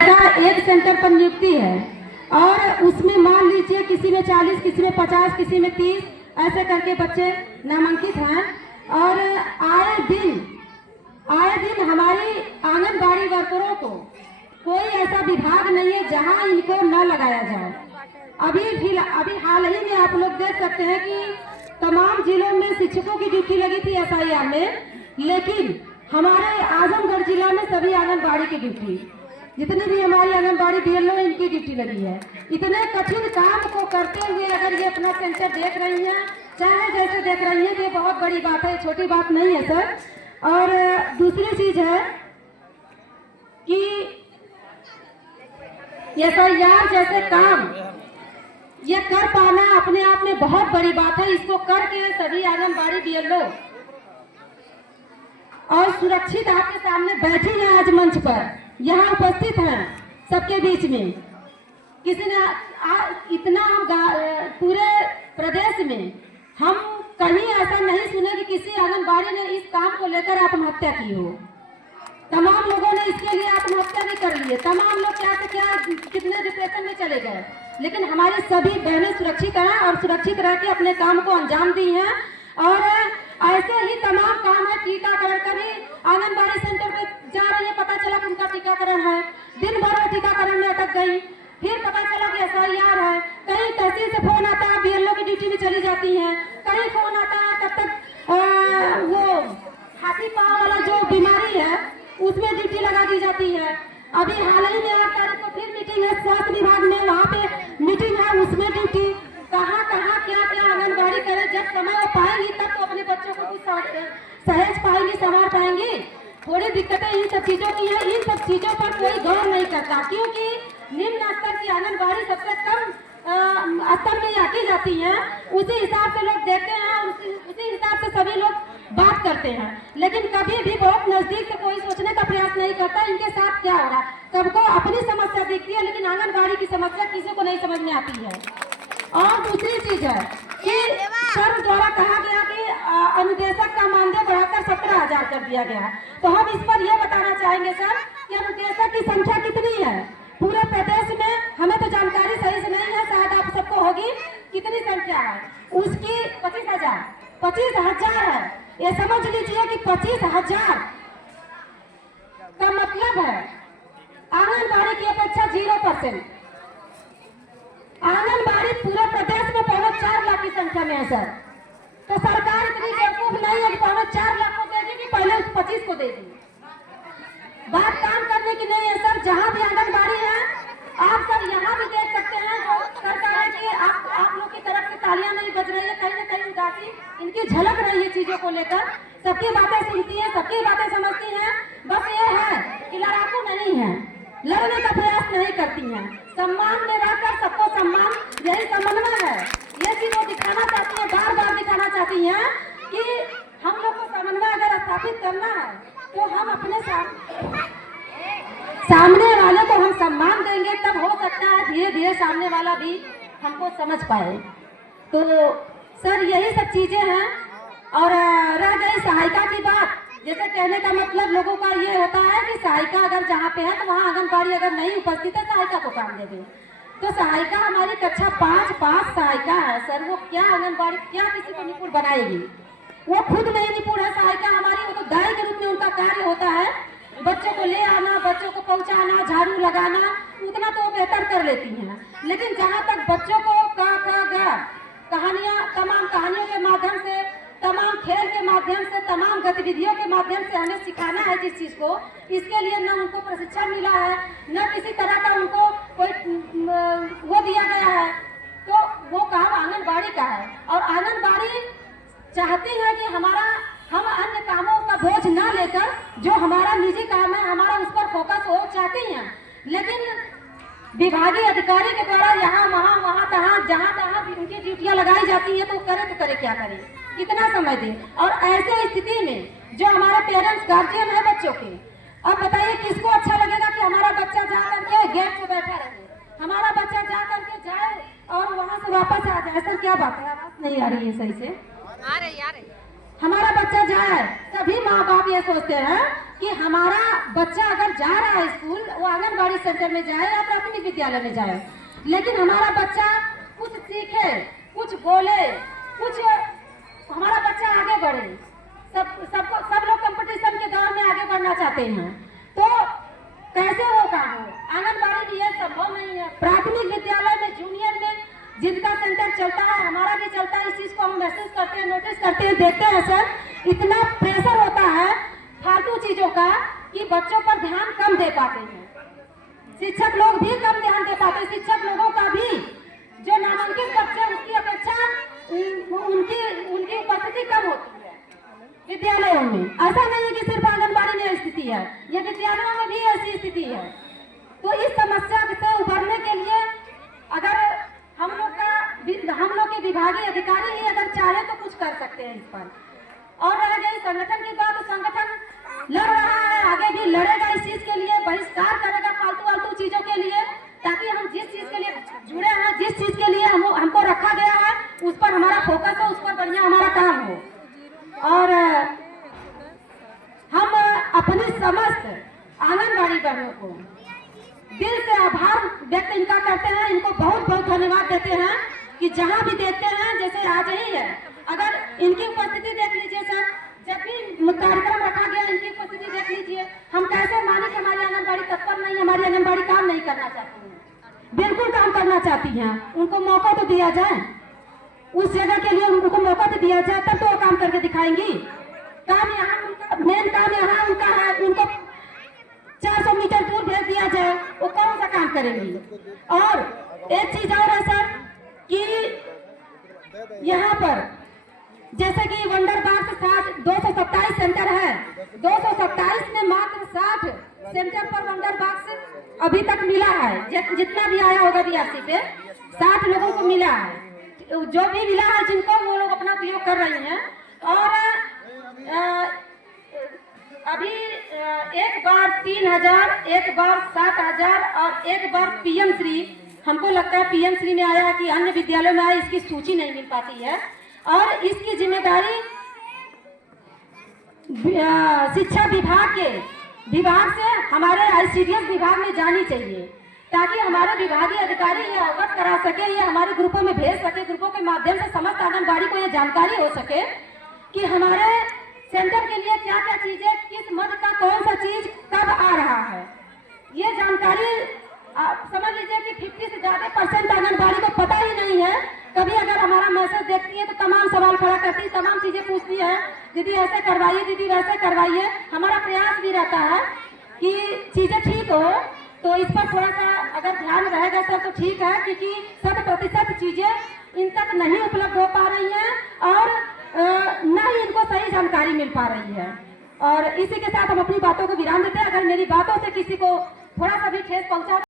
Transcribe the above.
एक सेंटर पर नियुक्ति है और उसमें मान लीजिए किसी में 40, किसी में 50, किसी में 30 ऐसे करके बच्चे नामांकित हैं। और आए दिन हमारी आंगनबाड़ी वर्करों को कोई ऐसा विभाग नहीं है जहां इनको न लगाया जाए। अभी हाल ही में आप लोग देख सकते हैं कि तमाम जिलों में शिक्षकों की ड्यूटी लगी थी SIR में, लेकिन हमारे आजमगढ़ जिला में सभी आंगनबाड़ी की ड्यूटी, जितनी भी हमारी आंगनबाड़ी BLO इनकी ड्यूटी लगी है। इतने कठिन काम को करते हुए अगर ये अपना सेंटर देख रही हैं, चाहे जैसे देख रही हैं, तो ये बहुत बड़ी बात है, छोटी बात नहीं है सर। और दूसरी चीज है कि SIR जैसे काम ये कर पाना अपने आप में बहुत बड़ी बात है। इसको करके सभी आंगनबाड़ी BLO और सुरक्षित आपके सामने बैठी हैं आज मंच पर, यहाँ उपस्थित हैं सबके बीच में। किसी ने इतना पूरे प्रदेश में हम कहीं ऐसा नहीं सुने कि किसी आंगनबाड़ी ने इस काम को लेकर आत्महत्या की हो। तमाम लोगों ने इसके लिए आत्महत्या भी कर ली है। तमाम लोग क्या से क्या कितने डिप्रेशन में चले गए, लेकिन हमारी सभी बहनें सुरक्षित हैं और सुरक्षित रह के अपने काम को अंजाम दी हैं। और ऐसे ही तमाम काम है। टीकाकरण का भी आंगनबाड़ी सेंटर पे जा रही है, पता चला कि उनका टीकाकरण है, दिन भर वो टीकाकरण में अटक गई, फिर पता चला कि SIR है। कहीं तहसील से फोन आता है, BLO की ड्यूटी में चली जाती हैं, कहीं फोन आता है, तब तक वो हाथी पाँव वाला जो बीमारी है उसमें ड्यूटी लगा दी जाती है। अभी हाल ही में 8 तारीख को फिर मीटिंग है स्वास्थ्य विभाग में, वहाँ पे मीटिंग है, उसमें ड्यूटी। कहाँ क्या आंगनबाड़ी करे। जब समय वो पाएंगी तब तो अपने बच्चों को कुछ सहेज पाएंगी, संभाल पाएंगी। थोड़ी दिक्कतें इन सब चीजों की है, इन सब चीजों पर कोई गौर नहीं करता, क्योंकि निम्न स्तर की आंगनबाड़ी सबसे कम स्तर में आती जाती है। उसी हिसाब से लोग देखते हैं, उसी हिसाब से सभी लोग बात करते हैं, लेकिन कभी भी बहुत नजदीक से कोई सोचने का प्रयास नहीं करता इनके साथ क्या हो रहा है। सबको अपनी समस्या दिखती है, लेकिन आंगनबाड़ी की समस्या किसी को नहीं समझ में आती है। और दूसरी चीज है कि सर द्वारा कहा गया कि अनुदेशक का मानदेय बढ़ाकर 17,000 कर दिया गया। तो हम इस पर यह बताना चाहेंगे सर कि अनुदेशक की संख्या कितनी है पूरे प्रदेश में। हमें तो जानकारी सही से नहीं है, शायद आप सबको होगी। कितनी संख्या है उसकी? 25,000 है। ये समझ लीजिए कि 25,000 का मतलब है आंगनबाड़ी की अपेक्षा 0%। आंगनबाड़ी पूरे प्रदेश में 4 लाख की संख्या में है सर। तो सरकार इतनी बेवकूफ नहीं है कि 4 लाख को देगी कि पहले उस 25 को देगी। बात काम करने की नहीं है सर। जहाँ भी आंगनबाड़ी है आप सब यहाँ भी देख सकते हैं, जो सरकार है कि आप लोग की तरफ से तालियां नहीं बज रही है, कहीं न कहीं उदासी इनकी झलक रही है चीजों को लेकर। सबकी बातें सुनती है, सबकी बातें समझती हैं, बस ये है कि लड़ाकू नहीं है, लड़ने का प्रयास नहीं करती हैं। सम्मान में रहकर सबको सम्मान, यही समन्वय है। ये चीज वो दिखाना चाहती है, बार बार दिखाना चाहती हैं कि हम लोग को समन्वय अगर स्थापित करना है तो हम अपने सामने वाले को हम सम्मान देंगे, तब हो सकता है धीरे धीरे सामने वाला भी हमको समझ पाए। तो सर यही सब चीजें हैं। और रह गई सहायिका की बात, जैसे कहने का मतलब लोगों का ये होता है कि सहायिका अगर जहाँ पे है तो वहाँ आंगनबाड़ी अगर नहीं उपस्थित है, सहायिका को काम देंगे। तो सहायिका हमारी कक्षा 5 सहायिका है सर। वो क्या आंगनबाड़ी क्या किसी को निपुण बनाएगी? वो खुद नहीं निपुण है सहायिका हमारी। वो तो दाई के रूप में उनका कार्य होता है, बच्चों को ले आना, बच्चों को पहुंचाना, झाड़ू लगाना, उतना तो वो बेहतर कर लेती हैं। लेकिन जहाँ तक बच्चों को कहानियाँ, तमाम कहानियों के माध्यम से, तमाम खेल के माध्यम से, तमाम गतिविधियों के माध्यम से हमें सिखाना है जिस चीज को, इसके लिए न उनको प्रशिक्षण मिला है, न किसी तरह का उनको कोई वो दिया गया है। तो वो काम आंगनबाड़ी का है। और आंगनबाड़ी चाहती है कि हम अन्य कामों का बोझ ना लेकर जो हमारा निजी काम है हमारा उस पर फोकस हो चाहती हैं। लेकिन विभागीय अधिकारी के द्वारा यहाँ वहाँ तहाँ जहाँ तहाँ उनकी ड्यूटियाँ लगाई जाती है, तो करे क्या करे, कितना समय दे। और ऐसे स्थिति में जो हमारा पेरेंट्स गार्जियन है बच्चों के, अब बताइए किसको अच्छा लगेगा कि हमारा बच्चा जा करके गेट पे बैठा रहे, हमारा बच्चा जा करके जाए और वहाँ से वापस आ जाए। सर क्या बात है, आवाज नहीं आ रही है सही से? आ रही। हमारा बच्चा जाए। सभी माँ बाप ये सोचते हैं कि हमारा बच्चा अगर जा रहा है स्कूल, वो आंगनबाड़ी सेंटर में जाए या प्राथमिक विद्यालय में जाए, लेकिन हमारा बच्चा कुछ सीखे, कुछ बोले, कुछ हमारा बच्चा आगे बढ़े। सब लोग कंपटीशन के दौर में आगे बढ़ना चाहते हैं, तो कैसे वो काम हो? आंगनबाड़ी में ये संभव नहीं है। प्राथमिक विद्यालय में, जूनियर में जिनका सेंटर चलता है, हमारा भी चलता है, इस चीज को हम महसूस करते हैं, नोटिस करते हैं, देखते हैं सर। इतना प्रेशर होता है फालतू चीजों का कि बच्चों पर ध्यान कम दे पाते हैं। शिक्षक लोग भी कम ध्यान दे पाते हैं। शिक्षक लोगों का भी जो नामांकित बच्चे, उसकी अपेक्षा उनकी उपस्थिति कम होती है विद्यालयों में। ऐसा नहीं है कि सिर्फ आंगनबाड़ी में स्थिति है, ये विद्यालयों में भी ऐसी स्थिति है। तो इस समस्या से उभरने के लिए अगर हम लोग के विभागीय अधिकारी ही अगर चाहे तो कुछ कर सकते हैं इस पर। और रह गई संगठन की बात, तो संगठन लड़ रहा है, आगे भी लड़ेगा इस चीज के लिए, बहिष्कार करेगा फालतू चीजों के लिए, ताकि हम जिस चीज के लिए जुड़े हैं, जिस चीज के लिए हमको रखा गया है, उस पर हमारा फोकस हो, उस पर बढ़िया हमारा काम हो। और हम अपनी समस्त आंगनबाड़ी बहनों को दिल से आभार व्यक्त इनका करते हैं, इनको बहुत बहुत धन्यवाद देते हैं कि जहां भी देखते हैं, जैसे आज ही है, अगर इनकी उपस्थिति देख लीजिए सर, जब भी कार्यक्रम रखा गया इनकी उपस्थिति देख लीजिए। हम कैसे माने कि हमारी आंगनबाड़ी तत्पर नहीं, हमारी आंगनबाड़ी काम नहीं करना चाहती है? बिल्कुल काम करना चाहती हैं। उनको मौका तो दिया जाए, उस जगह के लिए उनको मौका तो दिया जाए, तब तो वो काम करके दिखाएंगी। काम यहाँ मेन काम यहाँ उनका है, उनको 400 मीटर दूर भेज दिया जाए, वो कौन सा काम करेंगी? और एक चीज और है सर कि यहाँ पर जैसे कि वंडर बॉक्स 227 सेंटर है, 227 में मात्र 60 सेंटर पर वंडर बॉक्स अभी तक मिला है। जितना भी आया होगा बीआरसी पे 60 लोगों को मिला है। जो भी मिला है जिनको, वो लोग अपना उपयोग कर रही हैं। और अभी एक बार 3000, एक बार 7000 और एक बार पीएम श्री, हमको लगता है पीएम श्री में आया कि अन्य विद्यालयों में आया, इसकी सूची नहीं मिल पाती है। और इसकी जिम्मेदारी शिक्षा विभाग से हमारे आईसीडीएस विभाग में जानी चाहिए, ताकि हमारे विभागीय अधिकारी ये अवगत करा सके, ये हमारे ग्रुपों में भेज सके, ग्रुपों के माध्यम से समस्त आंगनबाड़ी को ये जानकारी हो सके कि हमारे सेंटर के लिए क्या क्या चीजें, किस मद का कौन सा चीज कब आ रहा है। ये जानकारी समझ लीजिए कि 50 से ज्यादा % आंगनबाड़ी को पता ही नहीं है। कभी अगर हमारा मैसेज देखती है तो तमाम सवाल खड़ा करती है, तमाम चीजें पूछती है, दीदी ऐसे करवाइए, दीदी वैसे करवाइए। हमारा प्रयास भी रहता है कि चीजें ठीक हो, तो इस पर थोड़ा सा अगर ध्यान रहेगा सर तो ठीक है, क्योंकि 100% चीजें इन तक नहीं उपलब्ध हो पा रही हैं और न ही इनको सही जानकारी मिल पा रही है। और इसी के साथ हम अपनी बातों को विराम देते हैं। अगर मेरी बातों से किसी को थोड़ा सा भी ठेस पहुंचा